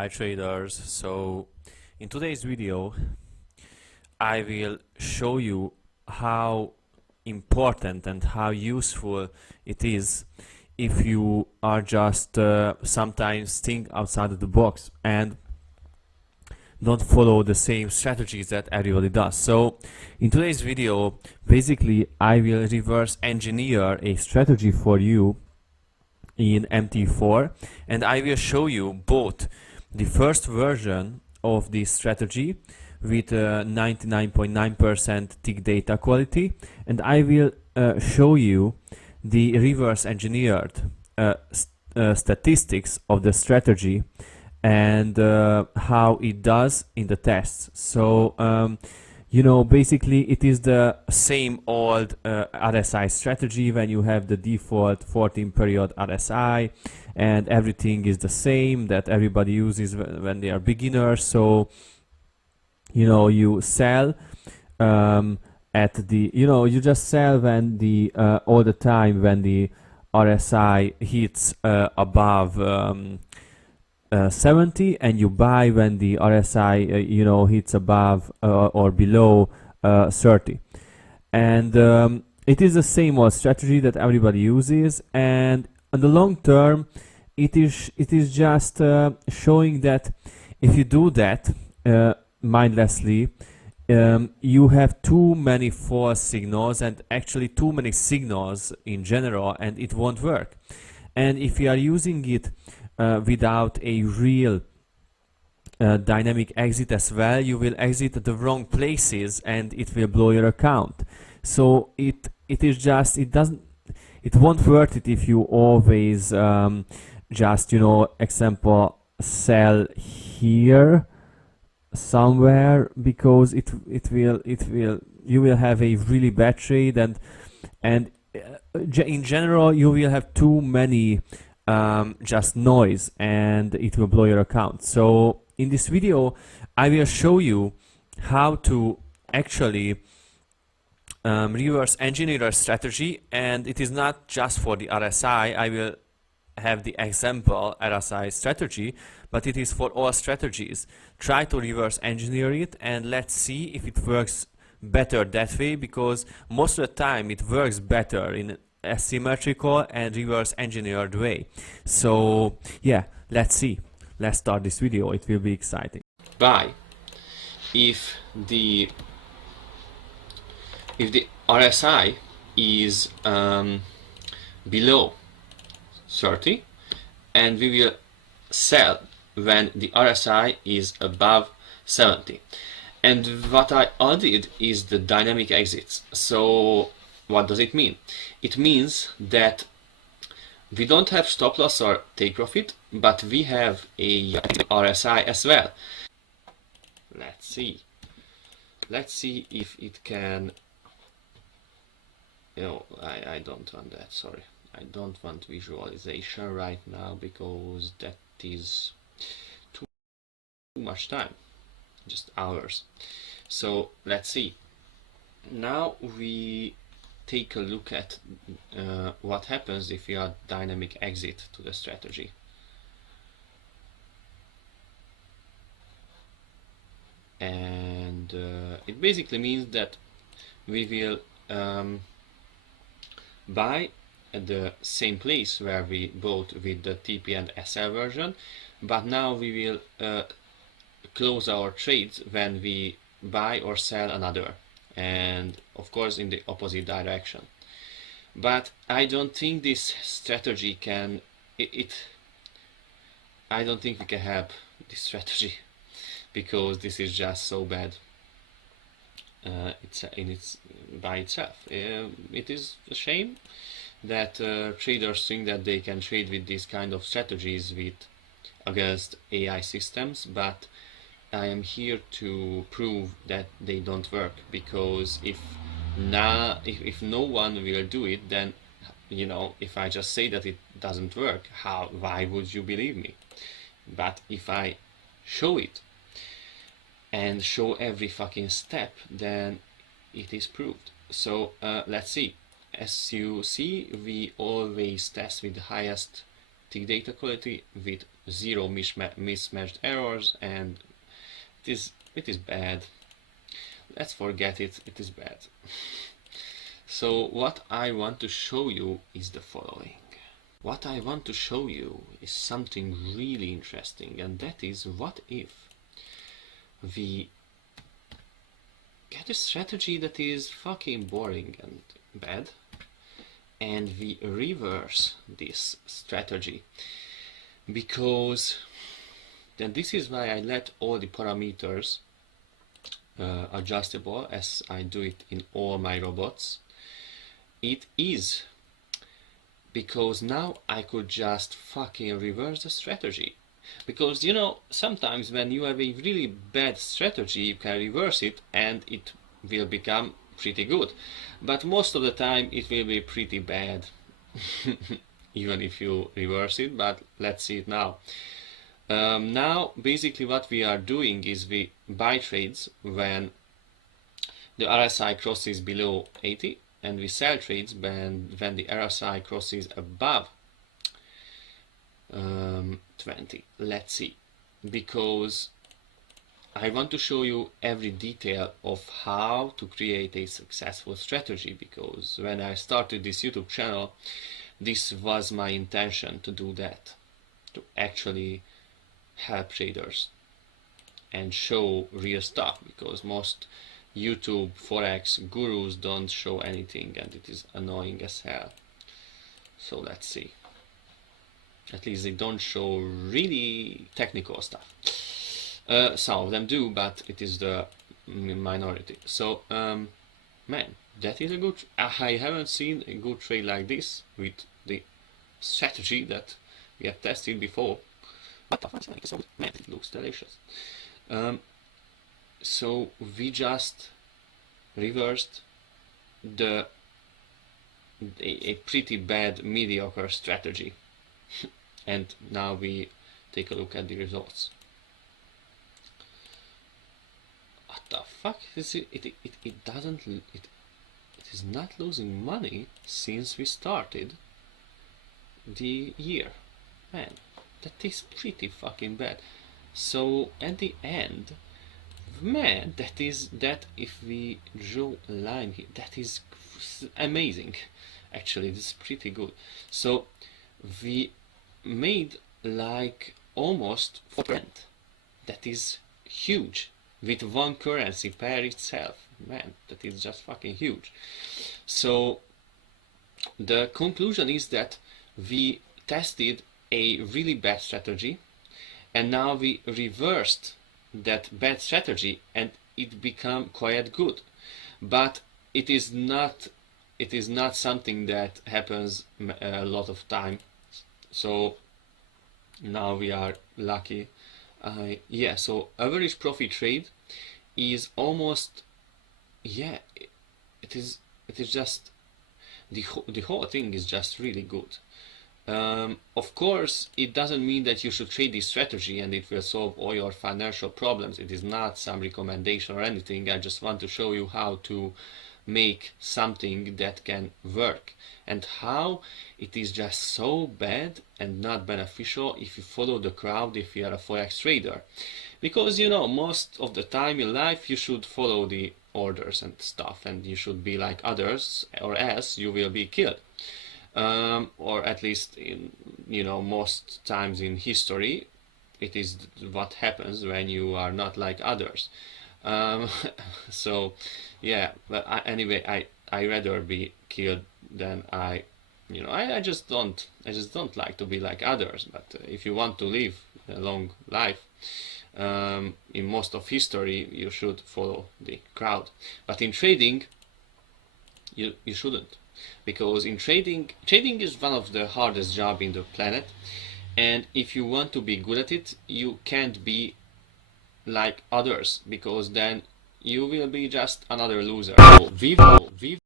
Hi traders, so in today's video I will show you how important and how useful it is if you are just sometimes think outside of the box and don't follow the same strategies that everybody does. So in today's video basically I will reverse engineer a strategy for you in MT4, and I will show you both the first version of this strategy with 99.9% tick data quality, and I will show you the reverse engineered statistics of the strategy and how it does in the tests. So you know, basically it is the same old RSI strategy when you have the default 14 period RSI and everything is the same that everybody uses when they are beginners. So you know, you sell at the, you know, you just sell when the all the time when the RSI hits above 70, and you buy when the RSI you know, hits above or below 30. And it is the same old strategy that everybody uses, and on the long term it is just showing that if you do that mindlessly, you have too many false signals and actually too many signals in general, and it won't work. And if you are using it without a real dynamic exit as well, you will exit at the wrong places and it will blow your account. So it won't worth it if you always just, you know, example, sell here somewhere, because you will have a really bad trade, and in general you will have too many just noise and it will blow your account. So in this video I will show you how to actually reverse engineer a strategy, and it is not just for the RSI. I will have the example RSI strategy, but it is for all strategies. Try to reverse engineer it and let's see if it works better that way, because most of the time it works better in asymmetrical and reverse engineered way. So yeah, let's see. Let's start this video. It will be exciting. Buy if the RSI is below 30, and we will sell when the RSI is above 70. And what I added is the dynamic exits. So what does it mean? It means that we don't have stop loss or take profit, but we have a RSI as well. Let's see if it can, you know, I don't want that, sorry. I don't want visualization right now because that is too much time, just hours. So let's see. Now we take a look at what happens if you add dynamic exit to the strategy. And it basically means that we will buy at the same place where we bought with the TP and SL version, but now we will close our trades when we buy or sell another, and of course in the opposite direction. But I don't think this strategy can I don't think we can help this strategy because this is just so bad. It's by itself. It is a shame that traders think that they can trade with these kind of strategies against AI systems, but I am here to prove that they don't work, because if no one will do it, then, you know, if I just say that it doesn't work, why would you believe me? But if I show it and show every fucking step, then it is proved. So let's see. As you see, we always test with the highest tick data quality with zero mismatched errors, and it is bad. Let's forget it. It is bad. So what I want to show you is the following. What I want to show you is something really interesting, and that is, what if we get a strategy that is fucking boring and bad, and we reverse this strategy, because then this is why I let all the parameters adjustable, as I do it in all my robots. It is because now I could just fucking reverse the strategy. Because, you know, sometimes when you have a really bad strategy, you can reverse it and it will become pretty good. But most of the time it will be pretty bad, even if you reverse it. But let's see it now. Now, basically what we are doing is we buy trades when the RSI crosses below 80, and we sell trades when the RSI crosses above 20. Let's see, because I want to show you every detail of how to create a successful strategy, because when I started this YouTube channel, this was my intention to do that, to actually help traders and show real stuff, because most YouTube forex gurus don't show anything, and it is annoying as hell. So let's see. At least they don't show really technical stuff. Some of them do, but it is the minority. So man, that is a good, I haven't seen a good trade like this with the strategy that we have tested before. Man, it looks delicious. So we just reversed a pretty bad mediocre strategy, and now we take a look at the results. What the fuck is it? It doesn't. It is not losing money since we started the year. Man, that is pretty fucking bad. So at the end, man, that if we draw a line here, that is amazing. Actually, this is pretty good. So we made like almost 4%. That is huge with one currency pair itself. Man, that is just fucking huge. So the conclusion is that we tested a really bad strategy, and now we reversed that bad strategy and it became quite good. But it is not something that happens a lot of time. So now we are lucky. Yeah, so average profit trade is almost, yeah, it is just the whole thing is just really good. Of course, it doesn't mean that you should trade this strategy and it will solve all your financial problems. It is not some recommendation or anything. I just want to show you how to make something that can work, and how it is just so bad and not beneficial if you follow the crowd, if you are a forex trader. Because, you know, most of the time in life you should follow the orders and stuff, and you should be like others, or else you will be killed. Or at least in, you know, most times in history it is what happens when you are not like others. So yeah, but anyway, I rather be killed than I just don't like to be like others. But if you want to live a long life, in most of history you should follow the crowd. But in trading you shouldn't, because in trading is one of the hardest job in the planet, and if you want to be good at it, you can't be like others, because then you will be just another loser. So,